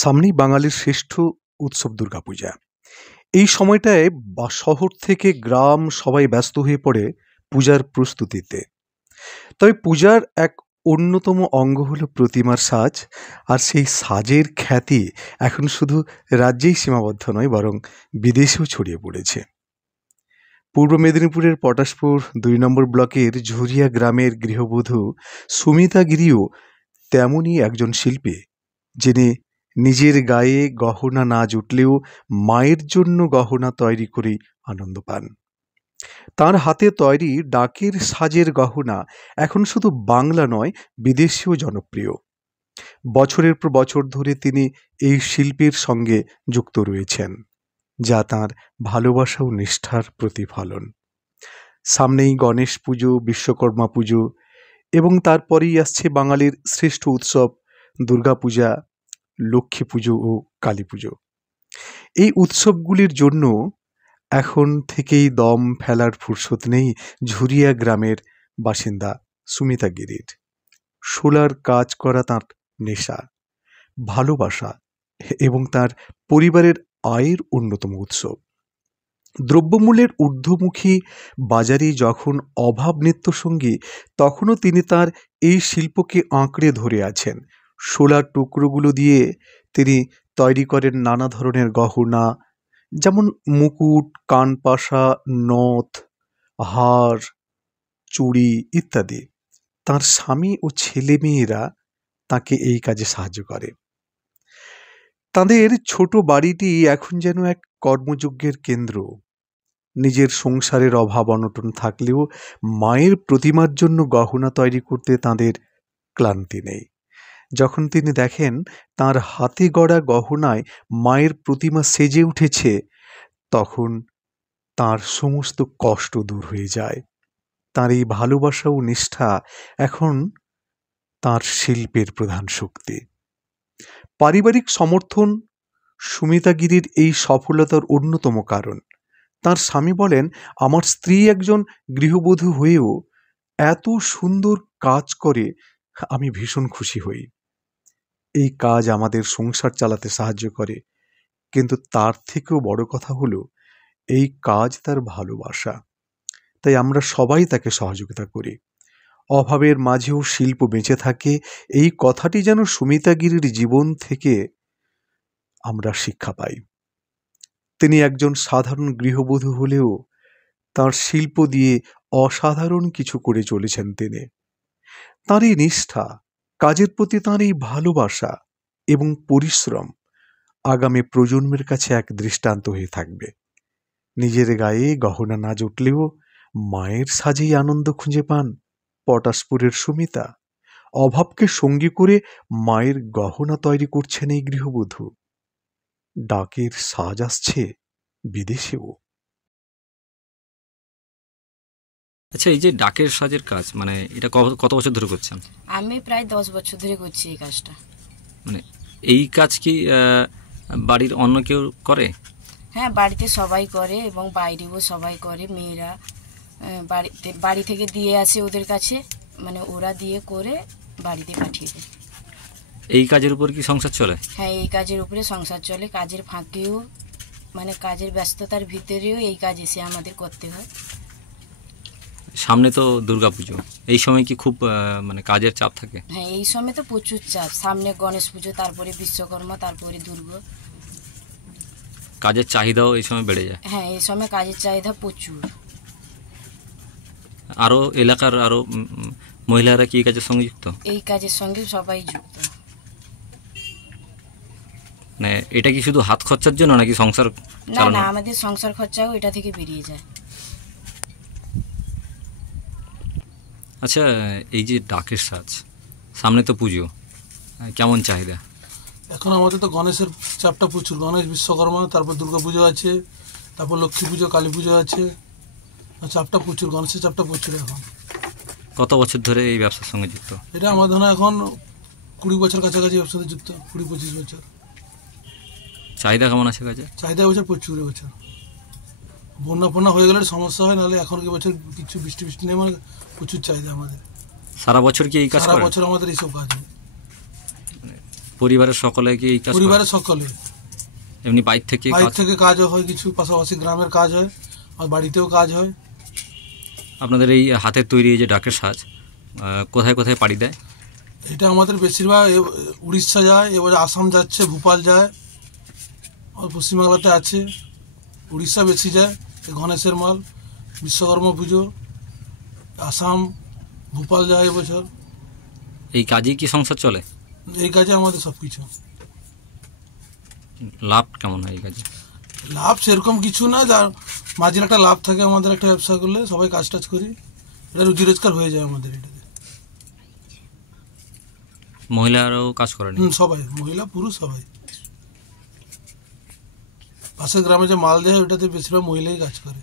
সামনেই বাঙালির শ্রেষ্ঠ উৎসব দুর্গাপূজা। এই সময়টায় শহর থেকে গ্রাম সবাই ব্যস্ত হয়ে পড়ে পূজার প্রস্তুতিতে। তবে পূজার এক অন্যতম অঙ্গ হলো প্রতিমার সাজ। আর সেই সাজের খ্যাতি এখন শুধু রাজ্যেই সীমাবদ্ধ নয়, বরং বিদেশেও ছড়িয়ে পড়েছে। পূর্ব মেদিনীপুরের পটাশপুর ২ নম্বর ব্লকের ঝুরিয়া গ্রামের গৃহবধূ সুমিতা গিরিও তেমনই একজন শিল্পী, যিনি নিজের গায়ে গহনা না জুটলেও মায়ের জন্য গহনা তৈরি করেই আনন্দ পান। তার হাতে তৈরি ডাকের সাজের গহনা এখন শুধু বাংলা নয়, বিদেশেও জনপ্রিয়। বছরের পর বছর ধরে তিনি এই শিল্পের সঙ্গে যুক্ত রয়েছেন, যা তাঁর ভালোবাসা ও নিষ্ঠার প্রতিফলন। সামনেই গণেশ পুজো, বিশ্বকর্মা পুজো এবং তারপরেই আসছে বাঙালির শ্রেষ্ঠ উৎসব দুর্গাপূজা, লক্ষ্মী পুজো ও কালী পুজো। এই উৎসবগুলির জন্য এখন থেকেই দম ফেলার ফুরসত নেই ঝুরিয়া গ্রামের বাসিন্দা সুমিতা গিরির। শোলার কাজ করা তাঁর নেশা, ভালোবাসা এবং তার পরিবারের আয়ের অন্যতম উৎস। দ্রব্যমূল্যের ঊর্ধ্বমুখী বাজারে যখন অভাব নিত্যসঙ্গী, তখনও তিনি তার এই শিল্পকে আঁকড়ে ধরে আছেন। শোলার টুকরোগুলো দিয়ে তিনি তৈরি করেন নানা ধরনের গহনা, যেমন মুকুট, কানপাশা, নথ, হার, চুড়ি ইত্যাদি। তার স্বামী ও ছেলে মেয়েরা তাকে এই কাজে সাহায্য করে। তাদের ছোট বাড়িটি এখন যেন এক কর্মযজ্ঞের কেন্দ্র। নিজের সংসারের অভাব অনটন থাকলেও মায়ের প্রতিমার জন্য গহনা তৈরি করতে তাদের ক্লান্তি নেই। যখন তিনি দেখেন তার হাতে গড়া গহনায় মায়ের প্রতিমা সেজে উঠেছে, তখন তার সমস্ত কষ্ট দূর হয়ে যায়। তার এই ভালোবাসা ও নিষ্ঠা এখন তার শিল্পের প্রধান শক্তি। পারিবারিক সমর্থন সুমিতা গিরির এই সফলতার অন্যতম কারণ। তার স্বামী বলেন, আমার স্ত্রী একজন গৃহবধূ হয়েও এত সুন্দর কাজ করে, আমি ভীষণ খুশি হই। এই কাজ আমাদের সংসার চালাতে সাহায্য করে, কিন্তু তার থেকেও বড় কথা হলো এই কাজ তার ভালোবাসা। তাই আমরা সবাই তাকে সহযোগিতা করি। অভাবের মাঝেও শিল্প বেঁচে থাকে, এই কথাটি যেন সুমিতা গিরির জীবন থেকে আমরা শিক্ষা পাই। তিনি একজন সাধারণ গৃহবধূ হলেও তার শিল্প দিয়ে অসাধারণ কিছু করে চলেছেন তিনি। তাঁর এই নিষ্ঠা, কাজের প্রতি তাঁর এই ভালোবাসা এবং পরিশ্রম আগামী প্রজন্মের কাছে এক দৃষ্টান্ত হয়ে থাকবে। নিজের গায়ে গহনা না জুটলেও মায়ের সাজেই আনন্দ খুঁজে পান পটাশপুরের সুমিতা। অভাবকে সঙ্গী করে মায়ের গহনা তৈরি করছেন এই গৃহবধূ। ডাকের সাজ আসছে বিদেশেও। আচ্ছা, এই যে ডাকের সাজের কাজ, মানে এটা কত বছর ধরে করছেন? আমি প্রায় 10 বছর ধরে করছি এই কাজটা। মানে এই কাজ কি বাড়ির অন্য কেউ করে? হ্যাঁ, বাড়িতে সবাই করে এবং বাইরেও সবাই করে। মেয়েরা বাড়ি থেকে দিয়ে আসে ওদের কাছে, মানে ওরা দিয়ে করে বাড়িতে পাঠিয়ে দেয়। এই কাজের উপর কি সংসার চলে? হ্যাঁ, এই কাজের উপরে সংসার চলে। কাজের ফাঁকেও, মানে কাজের ব্যস্ততার ভিতরেও এই কাজ এসে আমাদের করতে হয়। সামনে তো দুর্গাপুজো, এই সময় কি খুব মানে কাজের চাপ থাকে? হ্যাঁ, এই সময় তো প্রচুর চাপ। সামনে গণেশ পুজো, তারপরে বিশ্বকর্মা, তারপরে দুর্গা। কাজের চাহিদাও এই সময় বেড়ে যায়। হ্যাঁ, এই সময় কাজের চাহিদা প্রচুর। আরো এলাকার আরো মহিলারা কি এই কাজের সঙ্গে যুক্ত? এই কাজের সঙ্গে সবাই যুক্ত। মানে এটা কি শুধু হাত খরচার জন্য নাকি সংসার না না, আমাদের সংসার খরচাও এটা থেকে বেরিয়ে যায়। আচ্ছা, এই যে ডাকের সাজ, সামনে তো পুজো, কেমন চাহিদা? এখন আমাদের তো গণেশের চাপটা প্রচুর। গণেশ, বিশ্বকর্মা, তারপর দুর্গা পুজো আছে, তারপর লক্ষ্মী পুজো, কালী পুজো আছে। চাপটা প্রচুর, গণেশের চাপটা প্রচুর এখন। কত বছর ধরে এই ব্যবসার সঙ্গে যুক্ত? এটা আমার ধরুন এখন 20 বছর কাছাকাছি ব্যবসাতে যুক্ত, 20-25 বছর। চাহিদা কেমন আছে কাজে? চাহিদা এবছর প্রচুর। এবছর বন্যা হয়ে গেলে সমস্যা হয়, নাহলে এখন বছর কিছু বৃষ্টি নেই, মানে প্রচুর চাহিদা আমাদের। সারা বছর কি এই কাজ? সারা বছর আমাদের এইসব কাজ হয়। পরিবারের সকলে কি এই কাজ করে? পরিবারের সকলে। এমনি বাইরে থেকে বাইরে কাজ? থেকে কাজও হয় কিছু, পাশাপাশি গ্রামের কাজ হয়, আর বাড়িতেও কাজ হয়। আপনাদের এই হাতের তৈরি এই যে ডাকের সাজ কোথায় কোথায় পাড়ি দেয়? এটা আমাদের বেশিরভাগ উড়িষ্যা যায়, এবারে আসাম যাচ্ছে, ভোপাল যায়, আর পশ্চিমবাংলাতে আছে। উড়িষ্যা বেশি যায়, এই গণেশের মাল বিশ্বকর্মা পুজো। আসাম, ভোপাল যায় এবছর। এই কাজেই কি সংসার চলে? এই কাজে আমাদের সব কিছু। লাভ কেমন হয় এই কাজে? লাভ সেরকম কিছু না, যার মাঝের একটা লাভ থাকে আমাদের, একটা ব্যবসা করলে সবাই কাজ টাজ করি, এটা রুজি রোজগার হয়ে যায় আমাদের এটাতে। মহিলারাও কাজ করেন? সবাই, মহিলা পুরুষ সবাই। পাশের গ্রামে যে মাল দেয় ওটাতে বেশিরভাগ মহিলাই কাজ করে।